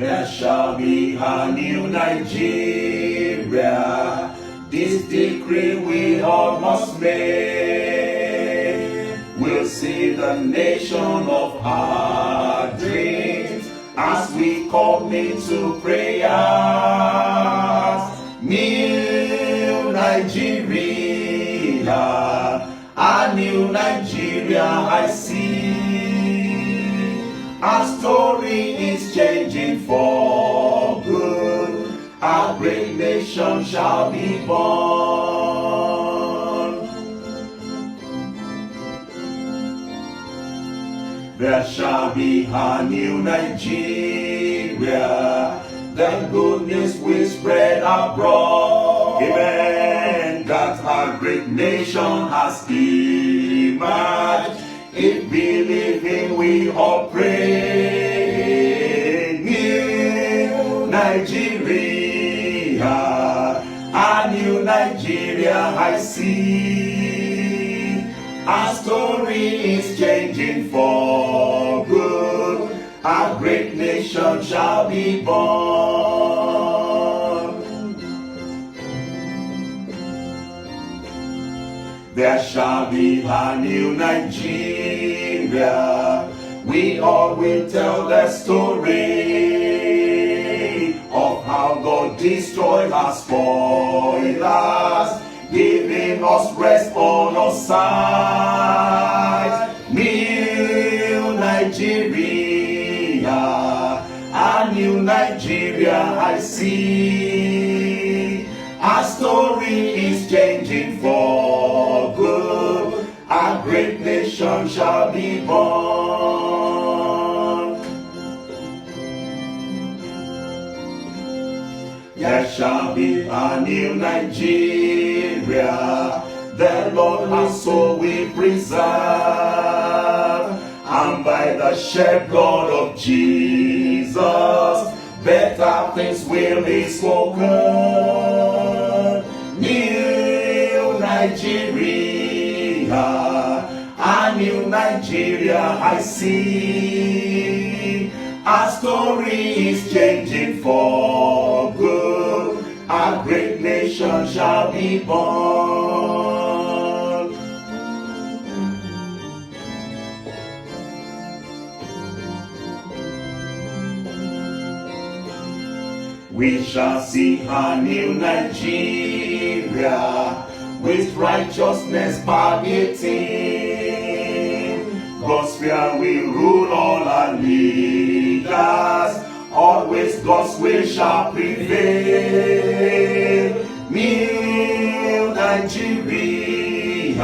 There shall be a new Nigeria. This decree we all must make. We'll see the nation of our dreams as we commit to prayers. New Nigeria, a new Nigeria I see. Our story is changing for good. A great nation shall be born. There shall be a new Nigeria. The good news will spread abroad. Amen. That a great nation has emerged. If believing we all pray. New Nigeria, a new Nigeria I see. Our story is changing for good. A great nation shall be born. There shall be a new Nigeria. We all will tell the story of how God destroyed our spoilers, giving us rest on our side. New Nigeria, a new Nigeria I see. Our story is changing for good. A great nation shall be born. There shall be a new Nigeria. The Lord has so we preserve. And by the shed blood of Jesus, better things will be spoken. New Nigeria, a new Nigeria I see. Our story is changing for good. A great nation shall be born. We shall see a new Nigeria with righteousness permeating. God's fear will rule all our leaders. Always God's will shall prevail. New Nigeria,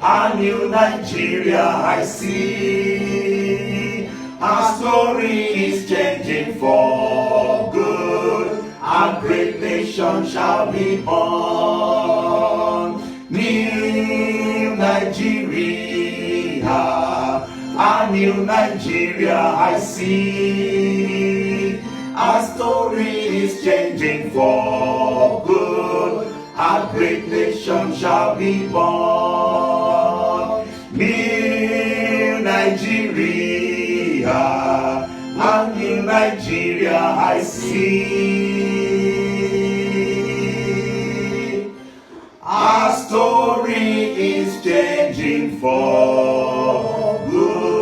a new Nigeria I see. Our story is changing for good. A great nation shall be born. New Nigeria, a new Nigeria I see. Our story is changing for good. A great nation shall be born. New Nigeria, a new Nigeria I see. Our story is changing for good.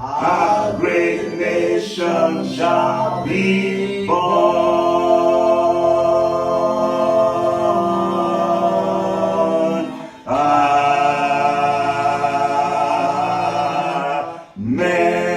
A great nation shall be born. Amen.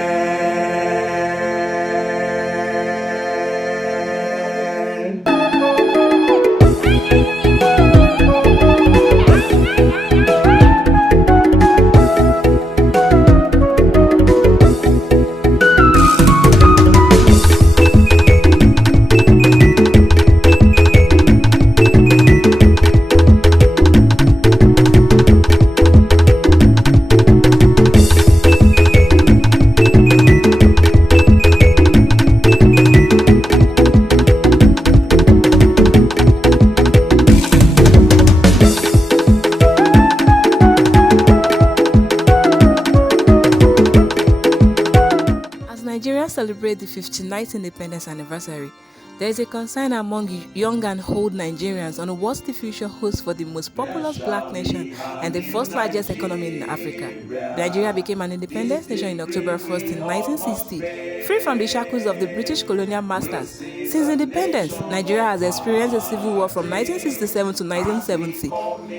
the 59th independence anniversary, there is a concern among young and old Nigerians on what the future holds for the most populous black nation and the first largest economy in Africa. Nigeria became an independent nation in October 1st in 1960, free from the shackles of the British colonial masters. Since independence, Nigeria has experienced a civil war from 1967 to 1970.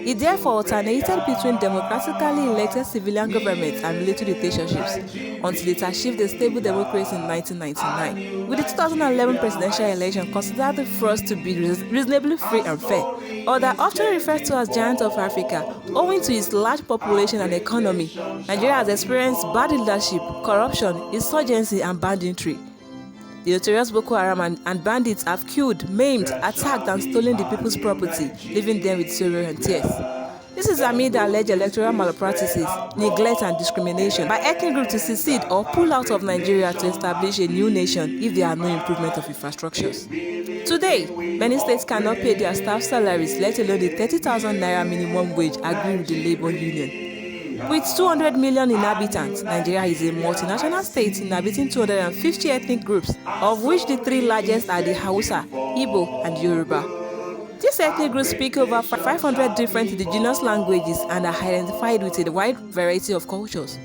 It therefore alternated between democratically elected civilian governments and military dictatorships, until it achieved a stable democracy in 1999, with the 2011 presidential election considered the first to be reasonably free and fair, or that often referred to as Giant of Africa, owing to its large population and economy. Nigeria has experienced bad leadership, corruption, insurgency, and banditry. The notorious Boko Haram and bandits have killed, maimed, attacked, and stolen the people's property, leaving them with sorrow and tears. This is amid alleged electoral malpractices, neglect, and discrimination by ethnic groups to secede or pull out of Nigeria to establish a new nation if there are no improvement of infrastructures. Today, many states cannot pay their staff salaries, let alone the 30,000 naira minimum wage agreed with the labor union. With 200 million inhabitants, Nigeria is a multinational state inhabiting 250 ethnic groups, of which the three largest are the Hausa, Igbo, and Yoruba. These ethnic groups speak over 500 different indigenous languages and are identified with a wide variety of cultures.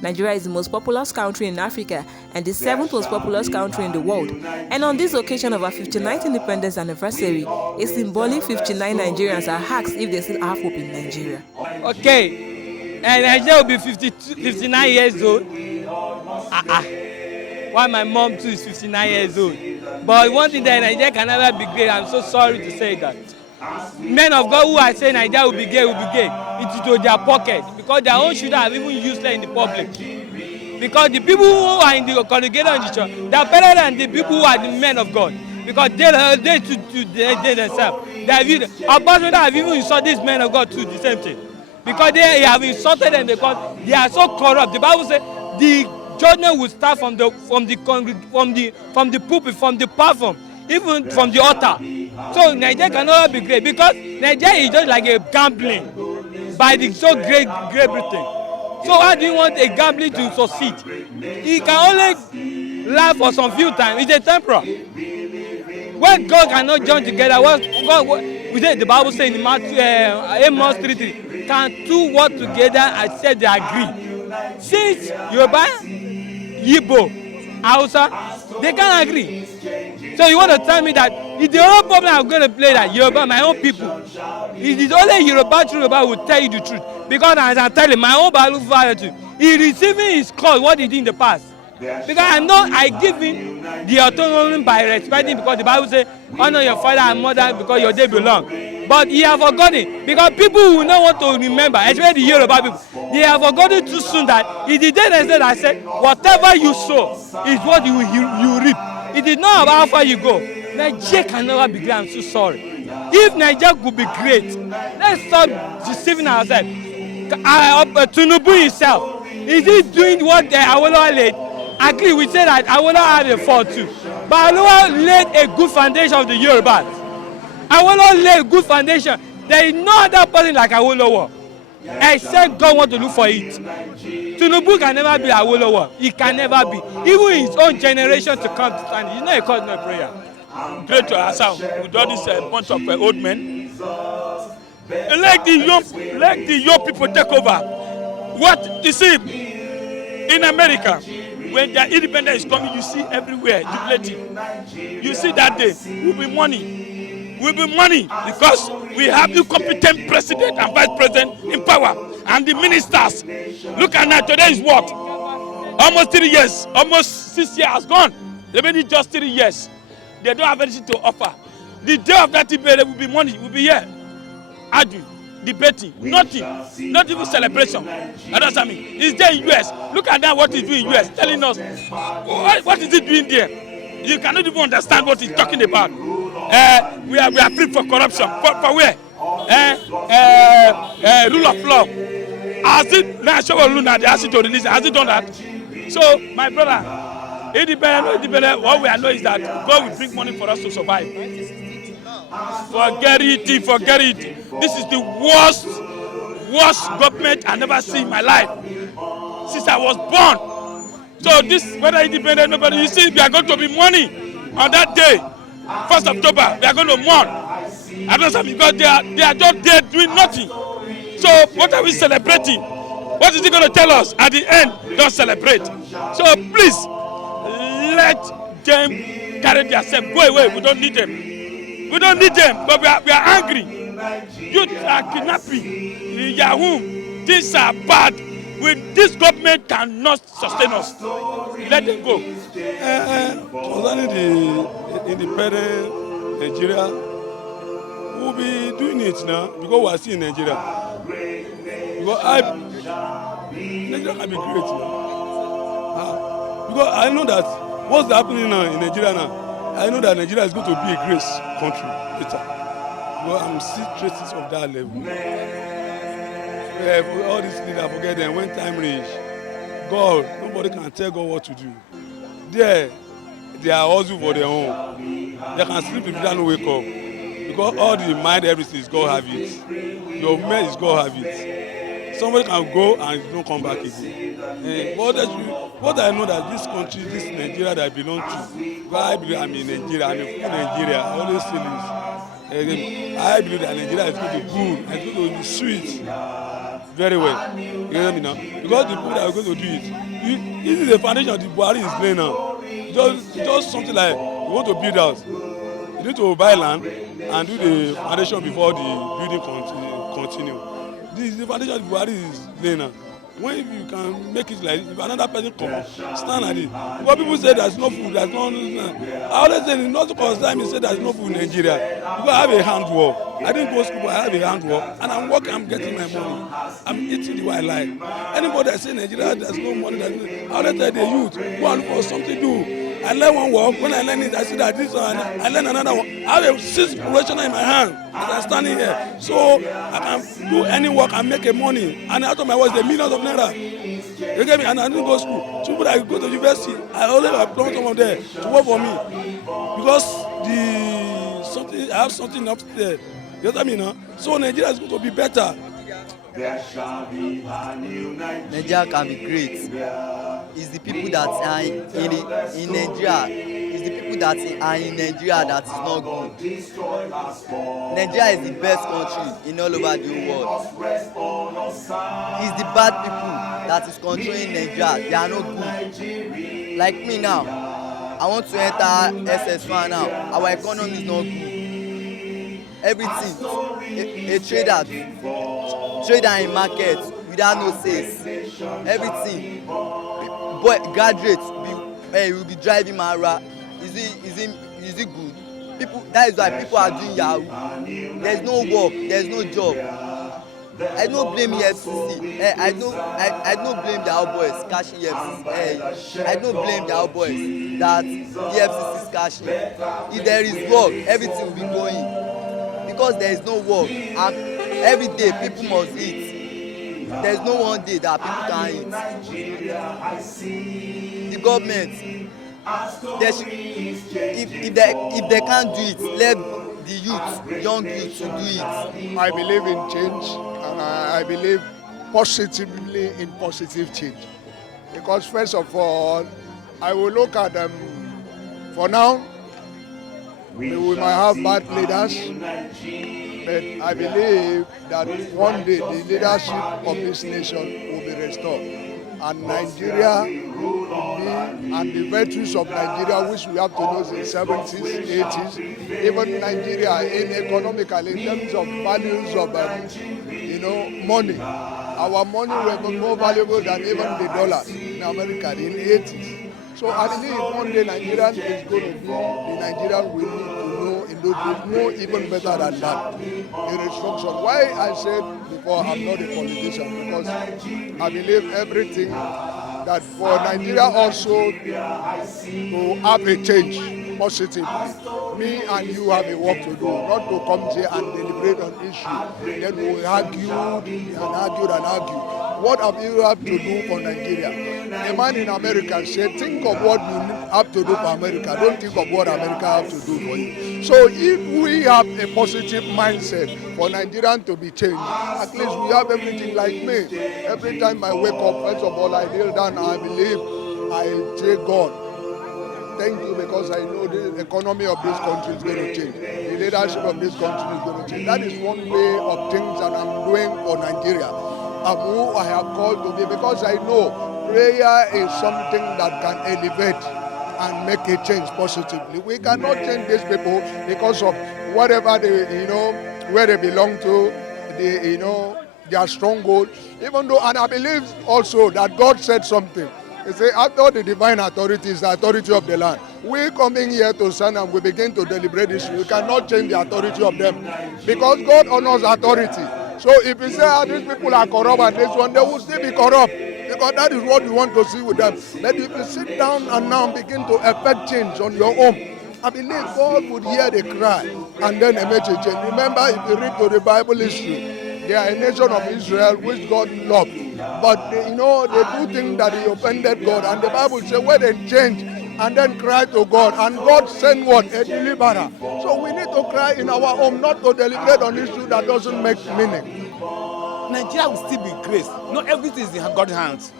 Nigeria is the most populous country in Africa and the 7th most populous country in the world. And on this occasion of our 59th independence anniversary, a symbolic 59 Nigerians are asked if they still have hope in Nigeria. Okay. And Nigeria will be 59 years old. Why my mom too is 59 years old. But one thing that Nigeria can never be great, I'm so sorry to say that. Men of God who are saying Nigeria will be gay, it is to their pocket. Because their own children are even useless in the public. Because the people who are in the congregation in the church, they are better than the people who are the men of God. Because they themselves. Our pastors have even insulted these men of God too, the same thing. Because they have insulted them because they are so corrupt. The Bible says the judgment will start from the pulpit, from the platform, even from the altar. So Nigeria cannot be great because Nigeria is just like a gambling by the so great Britain. So how do you want a gambling to succeed? He can only laugh for some few times. It's a temporal. When God cannot join together, the Bible says in Amos 3:3. Can two work together and say they agree? Since Yoruba, Igbo, Hausa, they can't agree. So you want to tell me that it's the only problem I'm going to play that Yoruba, my own people. It is only Yoruba who will tell you the truth. Because as I tell you, my own biological father, he receiving his call, what he did in the past. Because I know I give him the autonomy by respecting, because the Bible says, honor your father and mother because your day belong. But he have forgotten, because people will not want to remember, especially the Yoruba people. They have forgotten too soon that it is then that I said, whatever you sow is what you reap. It is not about how far you go. Nigeria can never be great, I'm so sorry. If Nigeria could be great, let's stop deceiving ourselves. Tinubu himself, is he doing what Awolowo laid? Agree, we say that Awolowo had a fault too. But Awolowo laid a good foundation of the Yorubas. Awolowo laid a good foundation. There is no other person like Awolowo, except God want to look for it. Tinubu can never be Awolowo. He can never be. Even his own generation to come to stand. He's not a cause, no prayer. Great to ourselves with all this bunch of old men. Let the young people take over. What you see in America, when their independence is coming, you see everywhere jubilating. You see that day will be money. Will be money because we have incompetent president and vice president in power, and the ministers. Look at now. Today is what? Almost 3 years. Almost 6 years has gone. They made it just 3 years. They don't have anything to offer. The day of that debate, there will be money. Will be here, arguing, debating, nothing, not even celebration. That's what I mean. It's there in US. Look at that. What he's doing in US, telling us what is he doing there. You cannot even understand what he's talking about. We are free for corruption. For where? Rule of law. Has it now show Luna? They asked you to release it. Has it done that? So, my brother, independent, what we know is that God will bring money for us to survive. Forget it. This is the worst government I never seen in my life. Since I was born, So this, whether independent, nobody, you see, we are going to be mourning on that day, 1st October. We are going to mourn. I don't know, because they are just there doing nothing. So what are we celebrating? What is he going to tell us at the end? Don't celebrate. So please, let them carry themselves. Go away. We don't need them. We don't need them, but we are angry. Youth are kidnapping, Yahoo. Things are bad. This government cannot sustain us. Let them go. Concerning the independent Nigeria, we'll be doing it now because we are still in Nigeria. Because Nigeria can be great now. Because I know that what's happening now in Nigeria now, I know that Nigeria is going to be a great country later. But I'm still traces of that level. All these leaders forget them when time reach. God, nobody can tell God what to do. They are also for their own. They can sleep if they don't wake up. Because all the mind, everything is God have it. Your mind is God have it. Somebody can go and don't come back again. What I know that this country, this Nigeria that I belong to, because I believe I'm in Nigeria, I'm in Nigeria, I always say this. I believe that Nigeria is going to be good, it's going to be sweet. Very well. You hear me now? Because the people that are going to do it, this is the foundation of the Buhari is laying now. Just something like you want to build house. You need to buy land and do the foundation before the building continue. This is the foundation of the Buhari is laying now. When you can make it like if another person come stand at it. Because people say there's no food, there's no. I always say not to concern me say there's no food in Nigeria. Because I have a handwork. I didn't go to school, but I have a handwork, and I'm working. I'm getting my money. I'm eating the way I like. Anybody that say Nigeria there's no money, I always tell the youth go and look for something to do. I learn one work. When I learn it, I see that this one. I learn another one. I have a 6 professional in my hand as I'm standing here. So I can do any work and make a money. And out of my work, the millions of naira. You get me? And I didn't go to school. So when I go to university, I always applaud someone there to work for me. Because I have something upstairs. You get me now? So Nigeria is going to be better. Nigeria can be great. It's the people that are in Nigeria. It's the people that are in Nigeria that is not good. Nigeria is the best country in all over the world. It's the bad people that is controlling Nigeria. They are not good. Like me now, I want to enter SS1 now. Our economy is not good. Everything, a trader in market without no sales. Everything. Boy, graduates will be driving Mara. Is it good? People, that is why people are doing Yahoo. There's no work, there's no job. I don't blame EFCC. I don't blame the old boys cashing EFCC. I don't blame the old boys that EFCC is cashing. If there is work, everything will be going. Because there is no work, and every day people must eat. There's no one day that people can eat. The government, if they can't do it, let the youth, young youth, to do it. I believe in change, and I believe positively in positive change. Because first of all, I will look at them. For now, we might have bad leaders, but I believe that one day the leadership of this nation will be restored. And Nigeria and the virtues of Nigeria, which we have to know in the 70s, 80s, even Nigeria in economically, in terms of values of money. Our money will be more valuable than even the dollar in America in the 80s. So I believe one day Nigeria is going to be the Nigerian we need to know in those days, more even better than that. The restructure. Why I said before I'm not a politician, because I believe everything that for Nigeria also to have a change positively. Me and you have a work to do, not to come here and deliberate on issue. Then we will argue and argue. What have you have to do for Nigeria? A man in America said, think of what you have to do for America. Don't think of what America have to do for you. So if we have a positive mindset for Nigerian to be changed, at least we have everything like me. Every time I wake up, first of all, I kneel down and I believe I say, God, thank you, because I know the economy of this country is going to change. The leadership of this country is going to change. That is one way of things that I'm doing for Nigeria. I'm who I have called to be, because I know prayer is something that can elevate and make a change positively. We cannot change these people because of whatever they, where they belong to, their stronghold. Even though, and I believe also that God said something. He said, after the divine authority is the authority of the land. We coming here to stand and we begin to deliberate this. We cannot change the authority of them, because God honors authority. So if you say, these people are corrupt and this one, they will still be corrupt, because that is what we want to see with them. But if you sit down and now begin to effect change on your own, I believe God would hear the cry and then make a change. Remember, if you read to the Bible history, they are a nation of Israel which God loved. But they do things that he offended God. And the Bible says, where they change and then cry to God, and God sent what? A deliverer. So we need to cry in our home, not to deliberate on issue that doesn't make meaning. Nigeria will still be great. Not everything is in God's hands.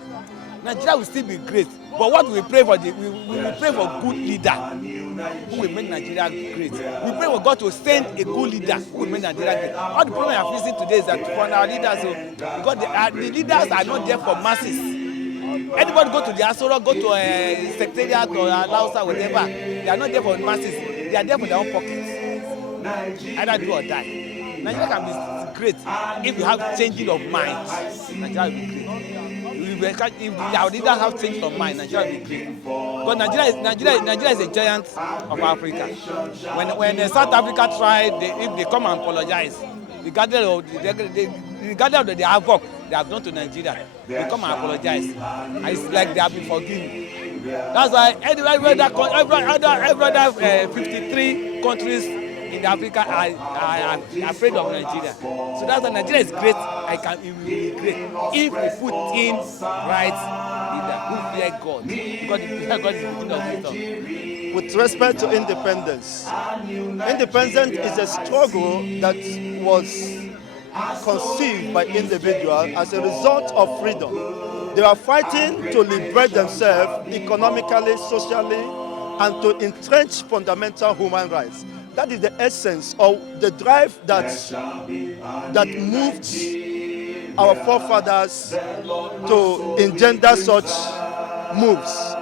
Nigeria will still be great. But what we pray for, we will pray for good leader who will make Nigeria great. We pray for God to send a good leader who will make Nigeria great. All the problem we are facing today is that for our leaders, because the leaders are not there for masses. Anybody go to the Asoro, go to a secretariat or a Lausa, whatever, they are not there for masses. They are there for their own pockets. Either do or die. Nigeria can be great if we have changing of mind. Nigeria will be great. If our leaders have changed of mind, Nigeria will be great. But Nigeria is a giant of Africa. When South Africa tried, if they come and apologize, regardless of the havoc they have done to Nigeria, they come and apologize. And it's like they have been forgiven. That's why every other 53 countries in Africa are afraid of Nigeria. So that's why Nigeria is great. It will be great if we put in right leader who fear God. Because God is the king of wisdom. With respect to independence, independence is a struggle that was conceived by individuals as a result of freedom. They are fighting to liberate themselves economically, socially, and to entrench fundamental human rights. That is the essence of the drive that moved our forefathers to engender such moves.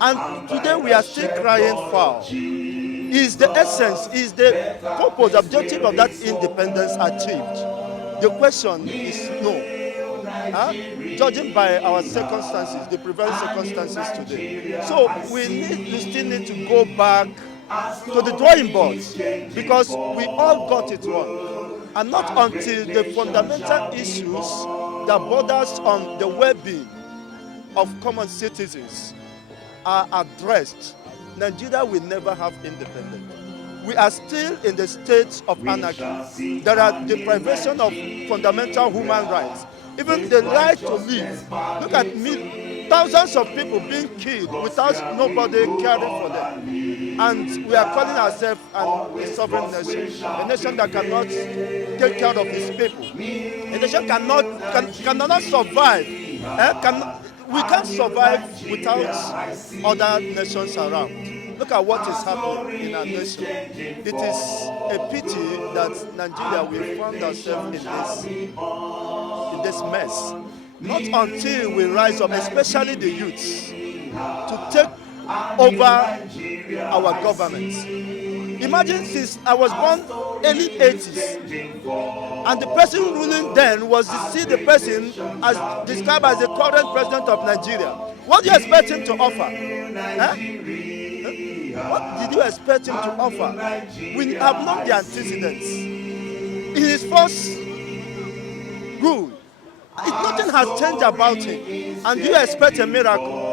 And today we are still crying foul. Is the essence, is the purpose, objective of that independence achieved? The question is no. Judging by our circumstances, the prevailing circumstances today. So we still need to go back to the drawing board, because we all got it wrong. And not until the fundamental issues that borders on the well-being of common citizens are addressed, Nigeria will never have independence. We are still in the state of anarchy. There are deprivation of fundamental human rights, even the right to live. Look at me, thousands of people being killed without nobody caring for them. And we are calling ourselves a sovereign nation, a nation that cannot take care of its people. A nation cannot survive. We can't survive without other nations around. Look at what is happening in our nation. It is a pity that Nigeria will find ourselves in this mess. Not until we rise up, especially the youths, to take over our government. Imagine, since I was born early 80s, and the person ruling then was still the person as described as the current president of Nigeria. What do you expect him to offer? What did you expect him to offer? We have known the antecedents. In his first rule, nothing has changed about him. And you expect a miracle.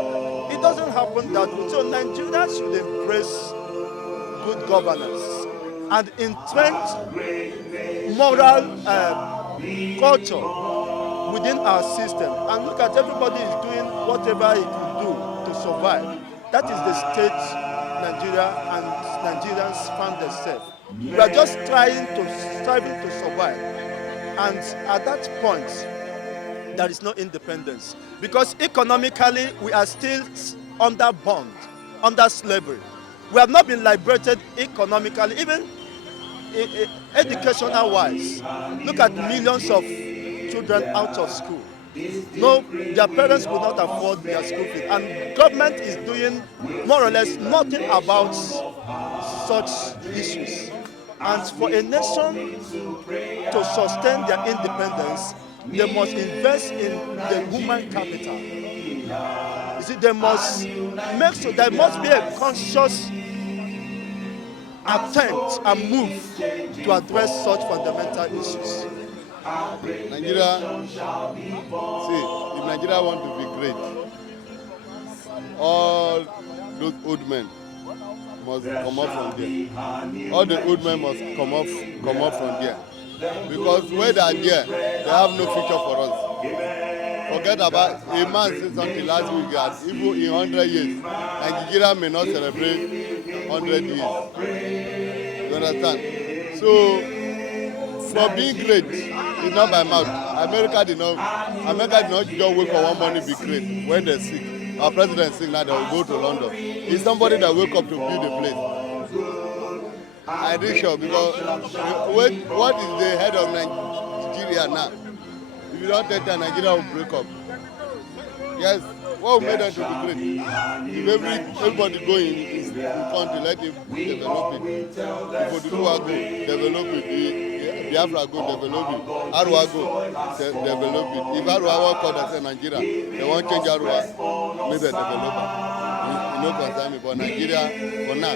It doesn't happen that way. So Nigeria should embrace good governance and entrench moral culture within our system. And look at everybody is doing whatever he can do to survive. That is the state Nigeria and Nigerians found themselves. We are just striving to survive. And at that point, there is no independence. Because economically, we are still under bond, under slavery. We have not been liberated economically, even educational-wise. Look at millions of children out of school. No, their parents could not afford their school fees, and government is doing more or less nothing about such issues. And for a nation to sustain their independence, they must invest in the human capital. You see, they must make sure there must be a conscious attempt and move to address such fundamental issues. Nigeria, see, if Nigeria want to be great, all those old men must come up from there. All the old men must come up from there. Because when they are there, they have no future for us. Forget about a man said something last week that even in 100 years, Nigeria may not celebrate 100 years. You understand? So, for being great, it's not by mouth. America did not just wake up one morning be great when they're sick. Our president is sick now, they will go to London. It's somebody that wake up to build a place. I think sure, because what is the head of Nigeria now? If you don't take that, Nigeria will break up. Yes, what made them to be great? If everybody go in country, let them develop it. If Oduduwa go, develop it. Biafra go, develop it. Arua go, develop it. If Arua want to call Nigeria, they want to change Arua, maybe develop it. You know, concern me, but Nigeria, for now,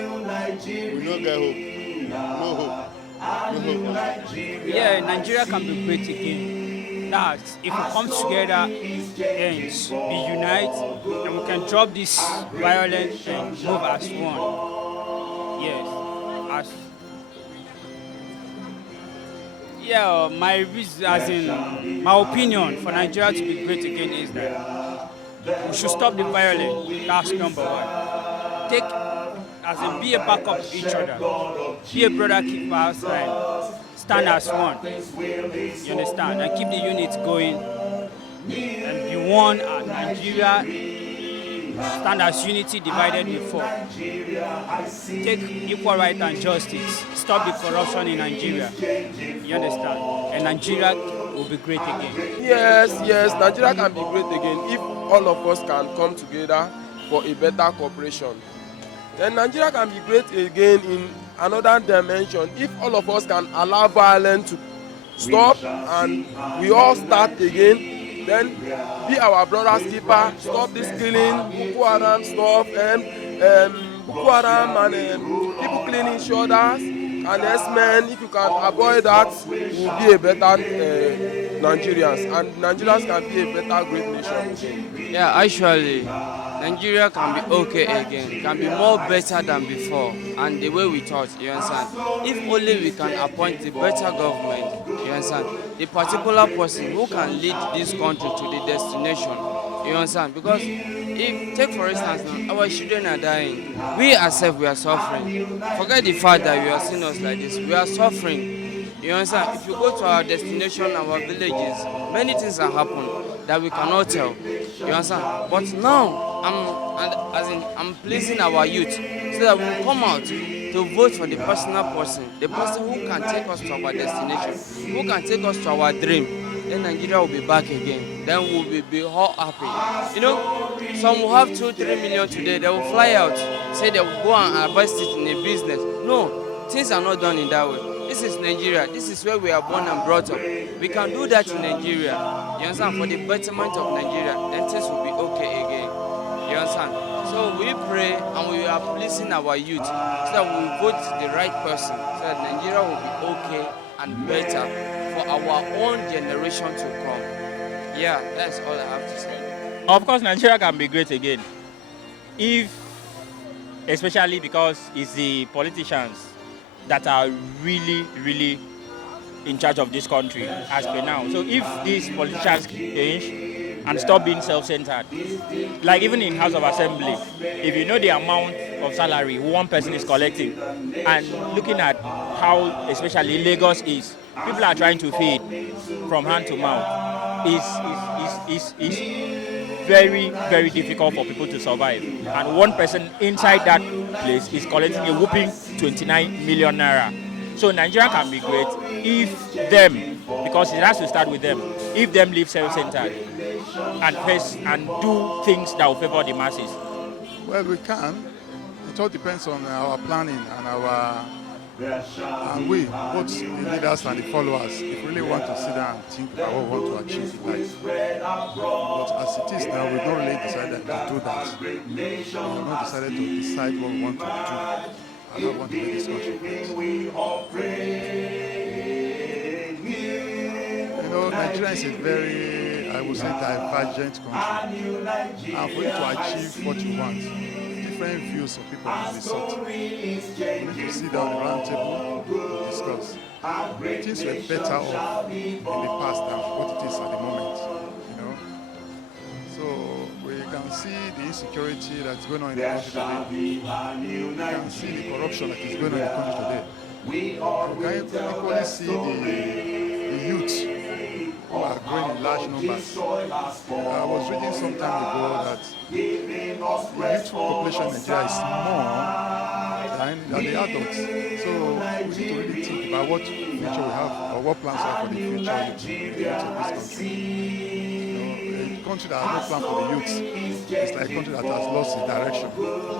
we don't get hope. No hope. No hope. Yeah, Nigeria can be great again. That if we come together and be united, and we can drop this violence and move as one. Yes, my reason, as in my opinion for Nigeria to be great again is that we should stop the violence. That's number one. Be a backup to each other. Be a brother keeper outside. Stand as one. You understand? And keep the units going. And be one and Nigeria stand as unity divided before. Take equal right and justice. Stop the corruption in Nigeria. You understand? And Nigeria will be great again. Yes, Nigeria can be great again if all of us can come together for a better cooperation. Then Nigeria can be great again in another dimension if all of us can allow violence to stop and we all start again. Then be our brother's keeper, stop this killing, Boko Haram stuff, and Boko Haram and people cleaning shoulders and S-men. If you can avoid that, we'll be a better Nigerians, and Nigerians can be a better great nation. Yeah, actually, Nigeria can be okay again, can be more better than before, and the way we thought, you understand? If only we can appoint a better government, you understand? The particular person who can lead this country to the destination, you understand? Because if, take for instance, now, our children are dying, we ourselves, we are suffering. Forget the fact that you are seeing us like this, we are suffering. You understand? If you go to our destination, our villages, many things have happened that we cannot tell. You understand? But now, I'm pleasing our youth so that we will come out to vote for the personal person, the person who can take us to our destination, who can take us to our dream. Then Nigeria will be back again. Then we will be all happy. You know, some will have 2-3 million today. They will fly out, say they will go and invest it in a business. No, things are not done in that way. This is Nigeria. This is where we are born and brought up. We can do that in Nigeria. You understand? For the betterment of Nigeria, then things will be okay again. You understand? So we pray and we are pleasing our youth so that we will vote the right person so that Nigeria will be okay and better for our own generation to come. Yeah, that's all I have to say. Of course, Nigeria can be great again. Especially because it's the politicians that are really, really in charge of this country as per now. So if these politicians change and stop being self-centered, like even in House of Assembly, if you know the amount of salary one person is collecting and looking at how especially Lagos is, people are trying to feed from hand to mouth, is very, very difficult for people to survive. And one person inside that place is collecting a whopping 29 million naira. So Nigeria can be great if them, because it has to start with them, if them live self-centered and face and do things that will favor the masses. Well, we can. It all depends on our planning and our and we, both the leaders and the followers, if we really want to sit down and think about what we want to achieve in life. But as it is now, we've not really decided to do that. We have not decided to decide what we want to do. I don't want to make this country great. You know, Nigeria is a very, I would say, divergent country. And for you to achieve what you want, different views of people will be sought. We need to sit down at the round table and discuss. Things were better off in the past than what it is at the moment, you know. So we can see the insecurity that's going on in the country today. We can see the corruption that is going on in the country today. We can equally see the youth who are growing in large numbers. I was reading some time ago that the youth population in Nigeria is more than the adults. So we need to really think about what future we have or what plans we have for the future of this country. You know, a country that has no plan for the youth is like a country that has lost its direction.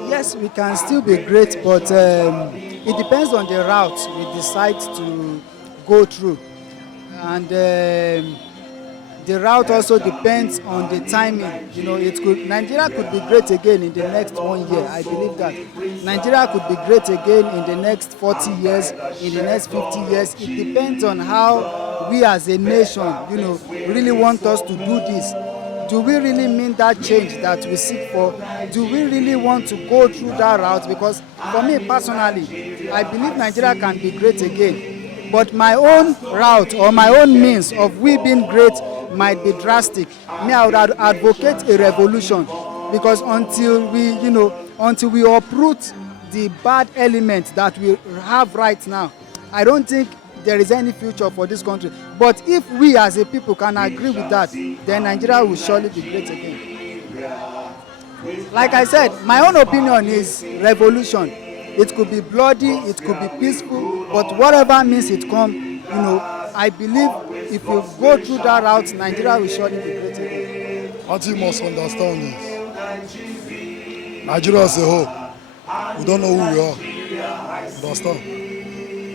Yes, we can still be great, but it depends on the route we decide to go through. And the route also depends on the timing. You know, Nigeria could be great again in the next 1 year. I believe that. Nigeria could be great again in the next 40 years, in the next 50 years. It depends on how we as a nation, you know, really want us to do this. Do we really mean that change that we seek for? Do we really want to go through that route? Because for me personally, I believe Nigeria can be great again. But my own route or my own means of we being great might be drastic. Me, I would advocate a revolution, because until we uproot the bad elements that we have right now, I don't think there is any future for this country. But if we as a people can agree with that, then Nigeria will surely be great again. Like I said, my own opinion is revolution. It could be bloody, it could be peaceful, but whatever means it come, you know, I believe if you go through that route, Nigeria will surely be great again. What you must understand is Nigeria as a whole, we don't know who we are. Understand?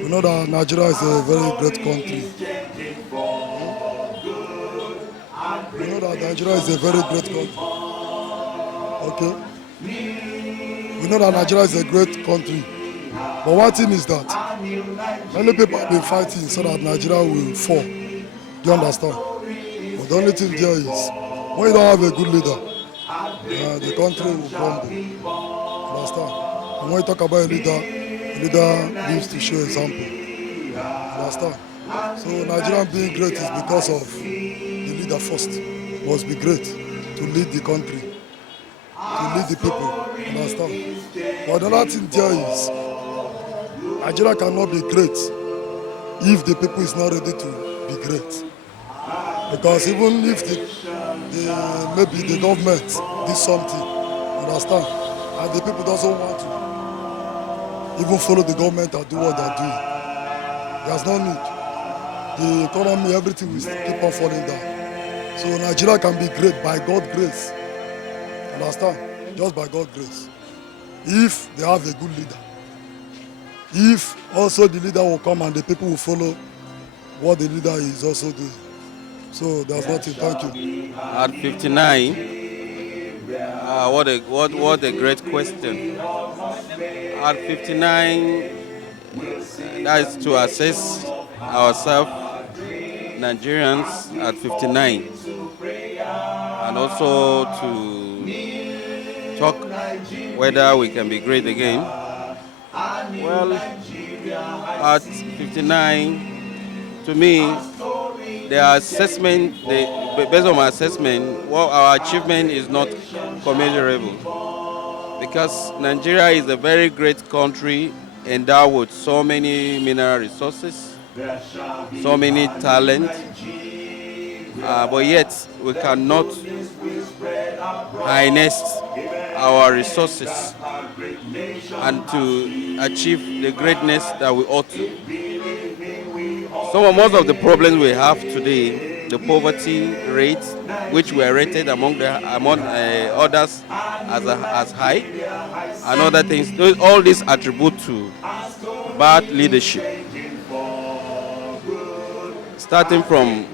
We know that Nigeria is a very great country. We know that Nigeria is a very great country. Okay? We know that Nigeria is a great country. But one thing is that many people have been fighting so that Nigeria will fall. Do you understand? But the only thing there is, when you don't have a good leader, the country will crumble. Understand? And when you talk about a leader needs to show example. Understand? So Nigeria being great is because of the leader first. Must be great to lead the country, to lead the people. Understand? But another thing there is, Nigeria cannot be great if the people is not ready to be great. Because even if maybe the government did something, understand, and the people doesn't want to even follow the government and do what they're doing, there's no need. The economy, everything will keep on falling down. So Nigeria can be great by God's grace. Understand? Just by God's grace. If they have a good leader. If also the leader will come and the people will follow what the leader is also doing. So there's nothing. Thank you. At 59, what a great question. At 59, that is to assess ourselves, Nigerians, at 59, and also to talk whether we can be great again. Well, at 59, to me, the assessment, based on my assessment, well, our achievement is not commensurable, because Nigeria is a very great country endowed with so many mineral resources, so many talent, but yet we cannot harness our resources and to achieve the greatness that we ought to. Most of the problems we have today, the poverty rate, which we are rated among others as high, and other things, all these attribute to bad leadership. Starting from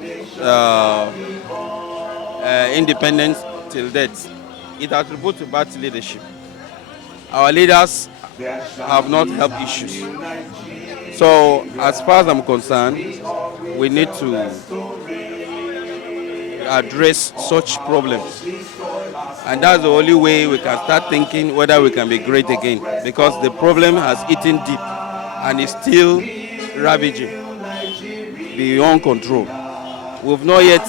independence till death, it attributes to bad leadership. Our leaders have not helped issues. So, as far as I'm concerned, we need to address such problems. And that's the only way we can start thinking whether we can be great again. Because the problem has eaten deep and is still ravaging beyond control. We've not yet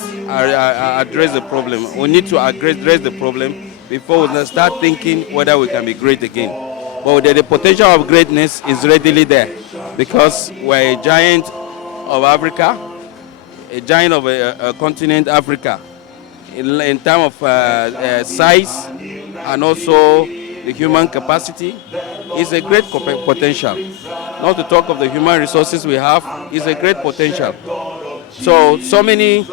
addressed the problem. We need to address the problem before we start thinking whether we can be great again. But the potential of greatness is readily there because we're a giant of Africa, a giant of a continent, Africa, in terms of size and also the human capacity. It's a great potential. Not to talk of the human resources we have, it's a great potential. So many,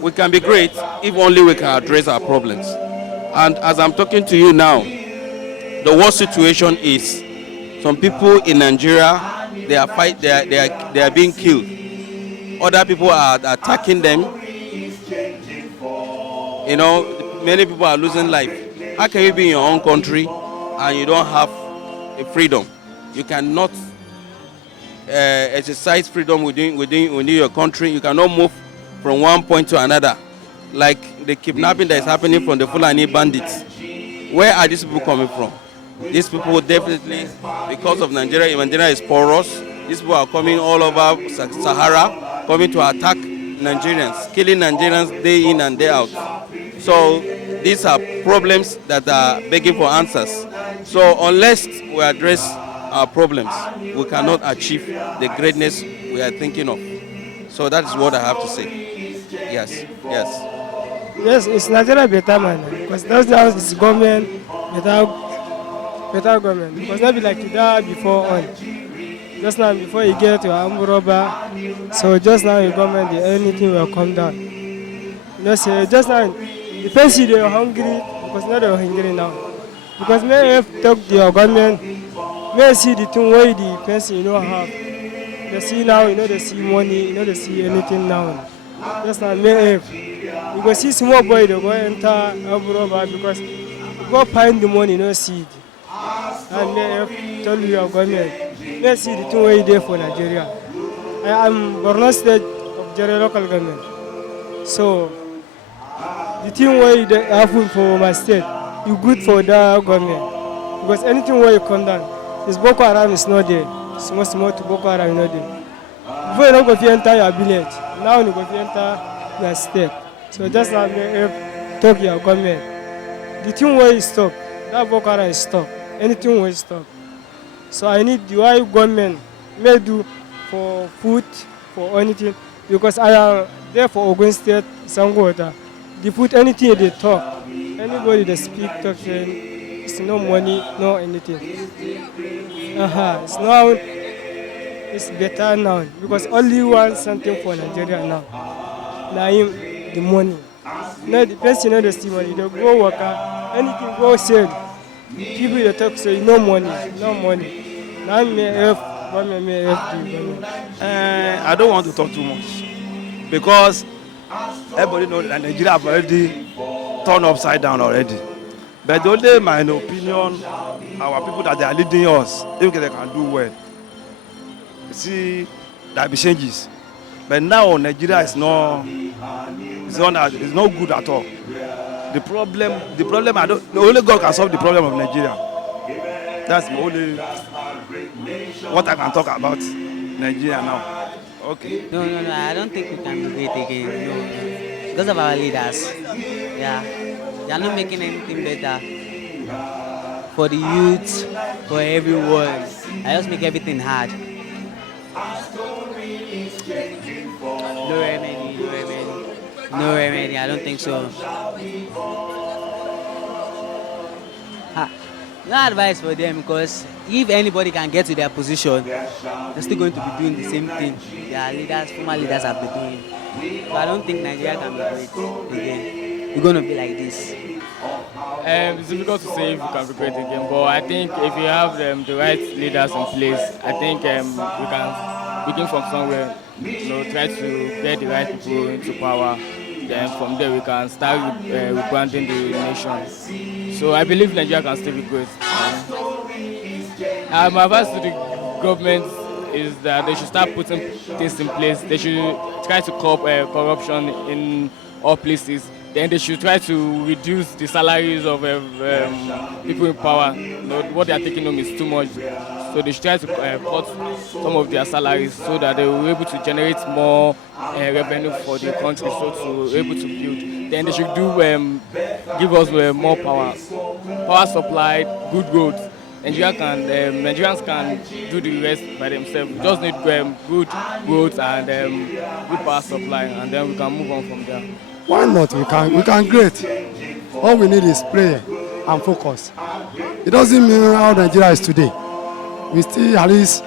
we can be great if only we can address our problems. And as I'm talking to you now, the worst situation is some people in Nigeria, they are being killed. Other people are attacking them. You know, many people are losing life. How can you be in your own country and you don't have a freedom? You cannot exercise freedom within your country. You cannot move from one point to another. Like the kidnapping that is happening from the Fulani bandits. Where are these people coming from? These people definitely, because of Nigeria is porous, these people are coming all over Sahara, coming to attack Nigerians, killing Nigerians day in and day out. So these are problems that are begging for answers. So unless we address our problems, we cannot achieve the greatness we are thinking of. So that is what I have to say. Yes. Yes, it's Nigeria better, man. Because those days it's government better government. Because not be like that before on. Just now before you get to armed robber, so just now your government anything will come down. Just now the person they are hungry because now they are hungry now. Because may have talk to your government, may see the thing where the person have. They see now, they see money, they see anything now. Just now may have. You go see small boy, they go enter armed robber because go find the money, no seed. And may have tell your government, may see the thing where there for Nigeria. I am Borno State of Jere local government. So the thing where they happen for my state, you good for the government. Because anything where you come down, this Boko Haram is not there. Small to Boko Haram is not there. Before you don't go to enter your village, now you go to enter your state. So just now talk your government. The thing where you stop, that Boko Haram is stop. Anything will stop. So I need the white government may do for food, for anything, because I am there for Ogun State, Sangota. They put anything they talk. Anybody they speak, talk, it's no money, no anything. It's now, it's better now, because only want something for Nigeria now. Now the money. Now the person they see money, they go work, anything go sell. People they talk say no money. Now may help, government may help the government. I don't want to talk too much because everybody knows that Nigeria have already turned upside down already. But only my opinion, our people that they are leading us, if they can do well, see there be changes. But now Nigeria is not good at all. The problem the only God can solve the problem of Nigeria. That's the only what I can talk about Nigeria now. Okay. No, I don't think we can be great again. No. Because of our leaders. Yeah. They are not making anything better for the youth, for everyone. I just make everything hard. No remedy. no remedy. I don't think so. No advice for them because if anybody can get to their position, they're still going to be doing the same thing their leaders, former leaders have been doing. So I don't think Nigeria can be great again. We're going to be like this. It's difficult to say if we can be great again, but I think if you have the right leaders in place, I think we can begin from somewhere, try to get the right people into power. Then from there we can start rebranding the nation. So I believe Nigeria can still be great. My advice to the government is that they should start putting things in place. They should try to curb corruption in all places. Then they should try to reduce the salaries of people in power. What they are taking home is too much. So they should try to cut some of their salaries so that they will be able to generate more revenue for the country, so to be able to build. Then they should give us more power supply, good roads. Nigerians can do the rest by themselves. We just need good roads and good power supply, and then we can move on from there. Why not? We can great. All we need is prayer and focus. It doesn't mean how Nigeria is today. We still, at least,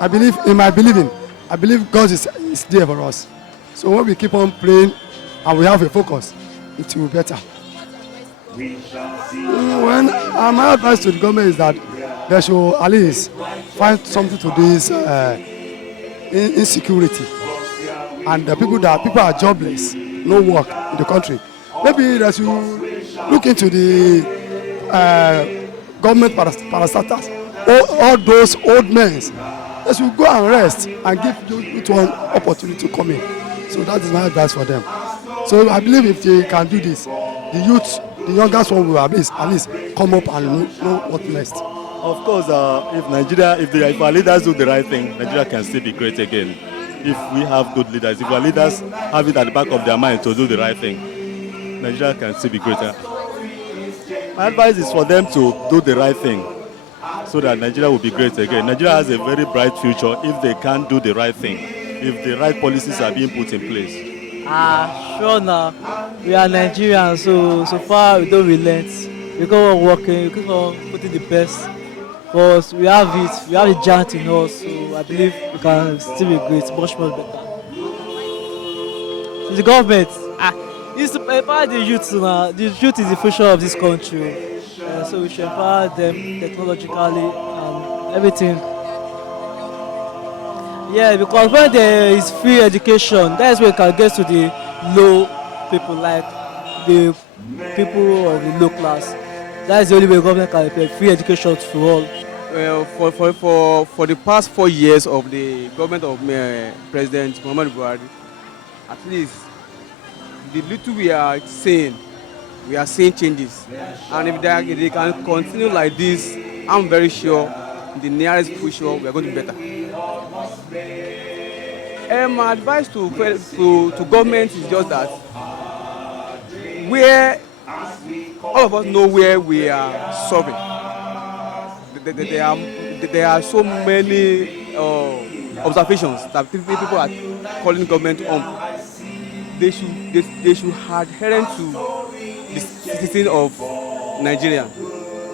I believe God is there for us. So when we keep on praying and we have a focus, it will be better. My advice to the government is that they should at least find something to this insecurity. And the people are jobless, no work in the country. Maybe they should look into the government parastatals, all those old men. They should go and rest and give youth one opportunity to come in. So that is my advice for them. So I believe if they can do this, the youth, the youngest one will at least come up and know what next. Of course, if our leaders do the right thing, Nigeria can still be great again. If we have good leaders, if our leaders have it at the back of their mind to do the right thing, Nigeria can still be greater. My advice is for them to do the right thing so that Nigeria will be great again. Nigeria has a very bright future if they can do the right thing, if the right policies are being put in place. Sure now. We are Nigerians, so far we don't relent. We go on working, we keep on putting the best. Because we have the giant in us, so I believe we can still be great, much more better. The government, is to empower the youth now. The youth is the future of this country. So we should empower them technologically and everything. Yeah, because when there is free education, that is where we can get to the low people, like the people of the low class. That is the only way the government can pay free education to all. Well, for the past 4 years of the government of President Muhammadu Buhari, at least the little we are seeing changes. And if they can continue like this, I'm very sure in the nearest future we are going to be better. My advice to government is just that where all of us know where we are serving. There are so many observations that people are calling government on. They should adhere to the citizens of Nigeria.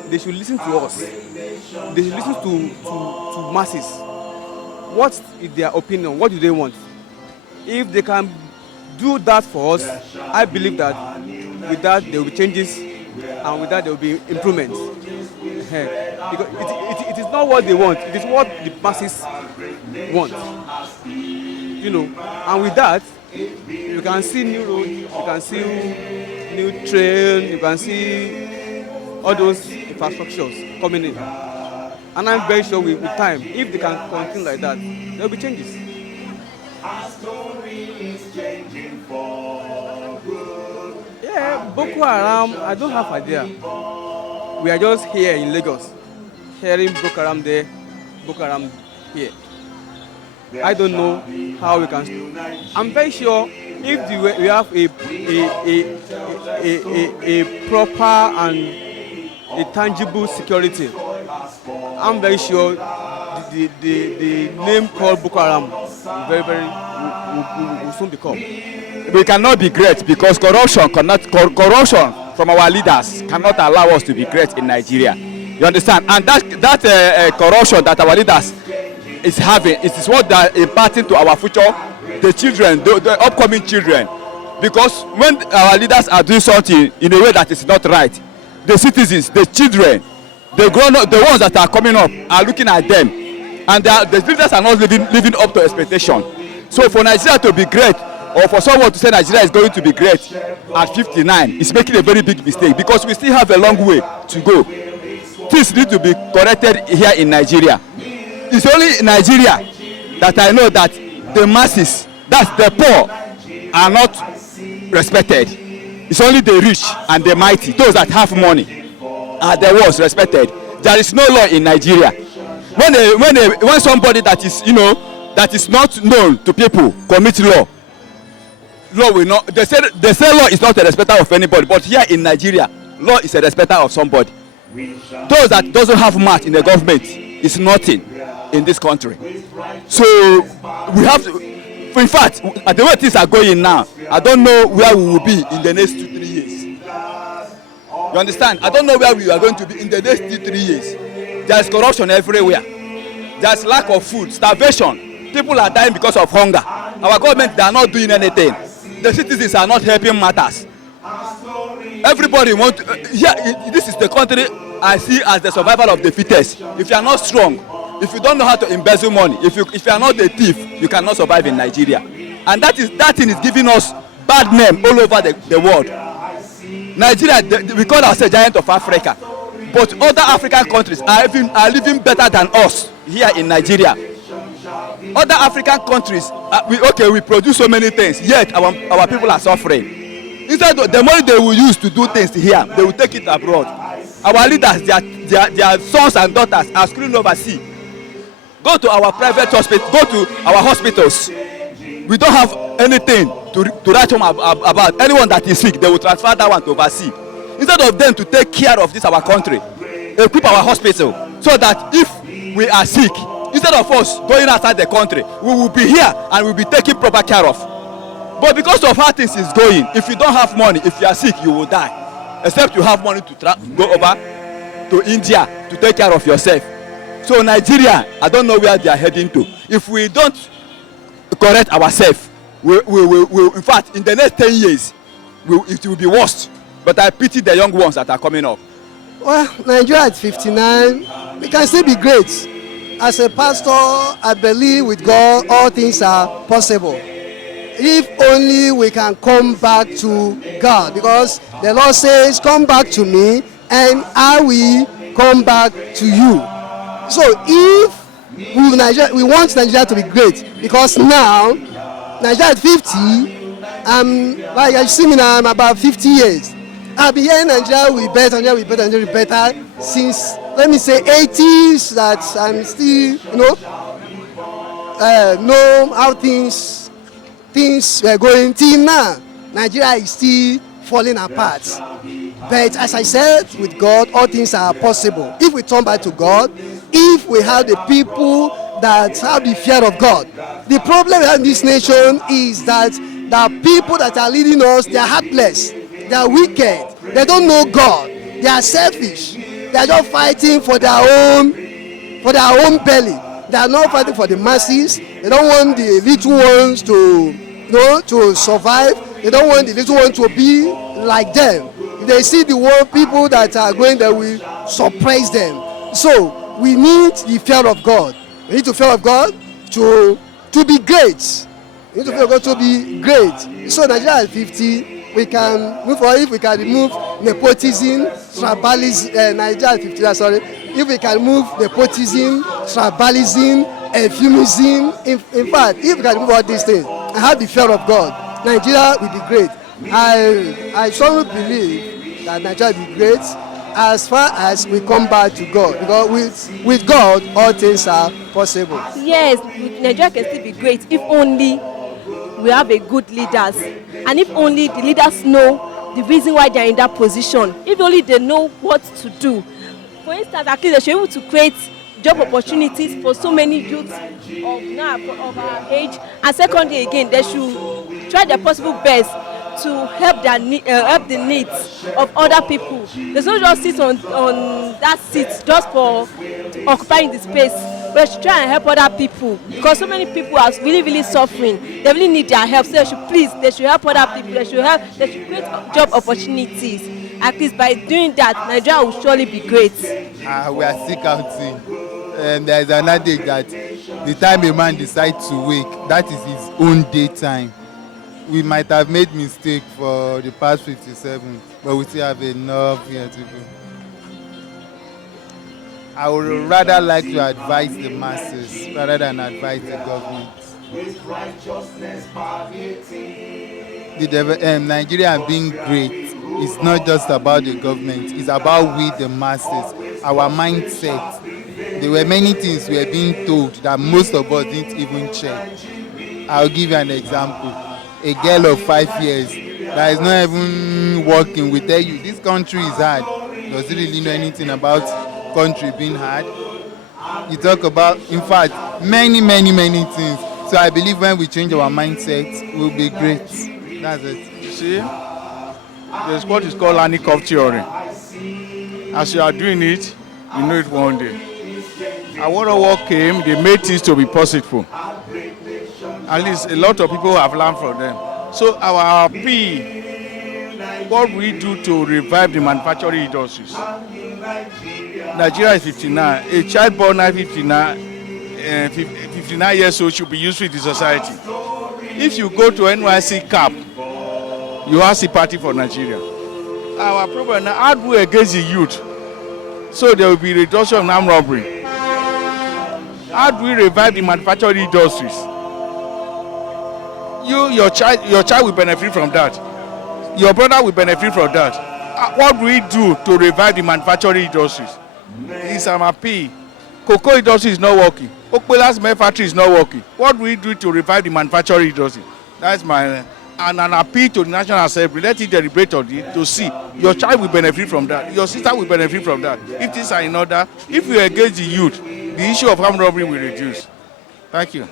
They should listen to us. They should listen to masses. What is their opinion? What do they want? If they can do that for us, I believe that with that there will be changes, and with that there will be improvements. Because it is not what they want; it is what the masses want. And with that, you can see new roads, you can see new train, you can see all those infrastructures coming in. And I'm very sure with time, if they can continue like that, there will be changes. Yeah, Boko Haram, I don't have idea. We are just here in Lagos, hearing Boko Haram there, Boko Haram here. I don't know how we can. I'm very sure if we have a proper and a tangible security, I'm very sure the name called Boko Haram will soon become. we cannot be great because corruption from our leaders cannot allow us to be great in Nigeria. You understand? And that corruption that our leaders is having, it is what they are imparting to our future, the children, the upcoming children. Because when our leaders are doing something in a way that is not right, the citizens, the children, the grown-up, the ones that are coming up are looking at them, and the leaders are not living up to expectation. So for Nigeria to be great, or for someone to say Nigeria is going to be great at 59, is making a very big mistake, because we still have a long way to go. Things need to be corrected here in Nigeria. It's only in Nigeria that I know that the masses, that's the poor, are not respected. It's only the rich and the mighty, those that have money, are the ones respected. There is no law in Nigeria. When somebody that is, that is not known to people commit law will not. They say law is not a respecter of anybody, but here in Nigeria, law is a respecter of somebody. Those that doesn't have much in the government is nothing in this country. So we have to. In fact, the way things are going now, I don't know where we will be in the next 2-3 years. You understand? I don't know where we are going to be in the next 2-3 years. There is corruption everywhere. There is lack of food, starvation. People are dying because of hunger. Our government, they are not doing anything. The citizens are not helping matters. Everybody wants to, this is the country I see as the survival of the fittest. If you are not strong, if you don't know how to embezzle money, if you are not a thief, you cannot survive in Nigeria. And that thing is giving us bad name all over the world. Nigeria, we call ourselves giant of Africa, but other African countries are living better than us here in Nigeria. Other African countries, we produce so many things, yet our people are suffering. Instead of the money they will use to do things here, they will take it abroad. Our leaders, their sons and daughters are schooling overseas. Go to our private hospital, go to our hospitals. We don't have anything to write home about. Anyone that is sick, they will transfer that one to overseas. Instead of them to take care of this our country, equip our hospital, so that if we are sick, instead of us going outside the country, we will be here and we will be taken proper care of. But because of how things is going, if you don't have money, if you are sick, you will die. Except you have money to go over to India to take care of yourself. So Nigeria, I don't know where they are heading to. If we don't correct ourselves, we in fact, in the next 10 years, it will be worse. But I pity the young ones that are coming up. Well, Nigeria at 59, we can still be great. As a pastor, I believe with God, all things are possible. If only we can come back to God, because the Lord says, come back to me and I will come back to you. So if we want Nigeria to be great, because now Nigeria at 50, like I see me now, I'm about 50 years. I've been hearing Nigeria will be better, Nigeria will be better, Nigeria will be better since, let me say, 80s, that I'm still, know how things were going till now. Nigeria is still falling apart. But as I said, with God, all things are possible. If we turn back to God, if we have the people that have the fear of God. The problem in this nation is that the people that are leading us, they are heartless, they are wicked, they don't know God, they are selfish, they are just fighting for their own belly. They are not fighting for the masses. They don't want the little ones to survive. They don't want the little ones to be like them. If they see the world people that are going, they will suppress them. So we need the fear of God. We need the fear of God to be great. We need the fear of God to be great. So Nigeria at 50, we can move forward. If we can remove nepotism, tribalism, Nigeria at 50, sorry. If we can remove nepotism, tribalism, euphemism, in fact, if we can remove all these things and have the fear of God, Nigeria will be great. I strongly believe that Nigeria will be great as far as we come back to God, because with God all things are possible. Yes, Nigeria can still be great if only we have a good leaders, and if only the leaders know the reason why they are in that position, if only they know what to do. For instance, at least they should be able to create job opportunities for so many youths of our age, and secondly again, they should try their possible best to help help the needs of other people. They don't just sit on that seat just for occupying the space, but they should try and help other people, because so many people are really suffering. They really need their help. So they should help other people. They should create job opportunities. At least by doing that, Nigeria will surely be great. We are still counting. There is an adage that the time a man decides to wake, that is his own daytime. We might have made mistake for the past 57, but we still have enough here to go. I would rather like to advise the masses rather than advise the government. Nigeria being great is not just about the government, it's about we the masses, our mindset. There were many things we were being told that most of us didn't even check. I'll give you an example. A girl of 5 years that is not even working will tell you this country is hard. Does he really know anything about country being hard? You talk about, in fact, many things. So I believe when we change our mindset, we'll be great. That's it. See, there's what is called learning curve theory. As you are doing it, you know it one day. And when war came, they made things to be possible. At least a lot of people have learned from them. So our P, what we do to revive the manufacturing industries. Nigeria is 59. A child born at 59 years old should be useful to the society. If you go to NYC CAP, you have sympathy for Nigeria. Our problem now, how do we against the youth? So there will be reduction of armed robbery. How do we revive the manufacturing industries? Your child will benefit from that. Your brother will benefit from that. What do we do to revive the manufacturing industries? It's an appeal. Cocoa industry is not working. Okpela's cement factory is not working. What do we do to revive the manufacturing industry? That's my and an appeal to the National Assembly. Let it deliberate on it to see. Your child will benefit from that. Your sister will benefit from that. If things are in order, if you engage the youth, the issue of armed robbery will reduce. Thank you.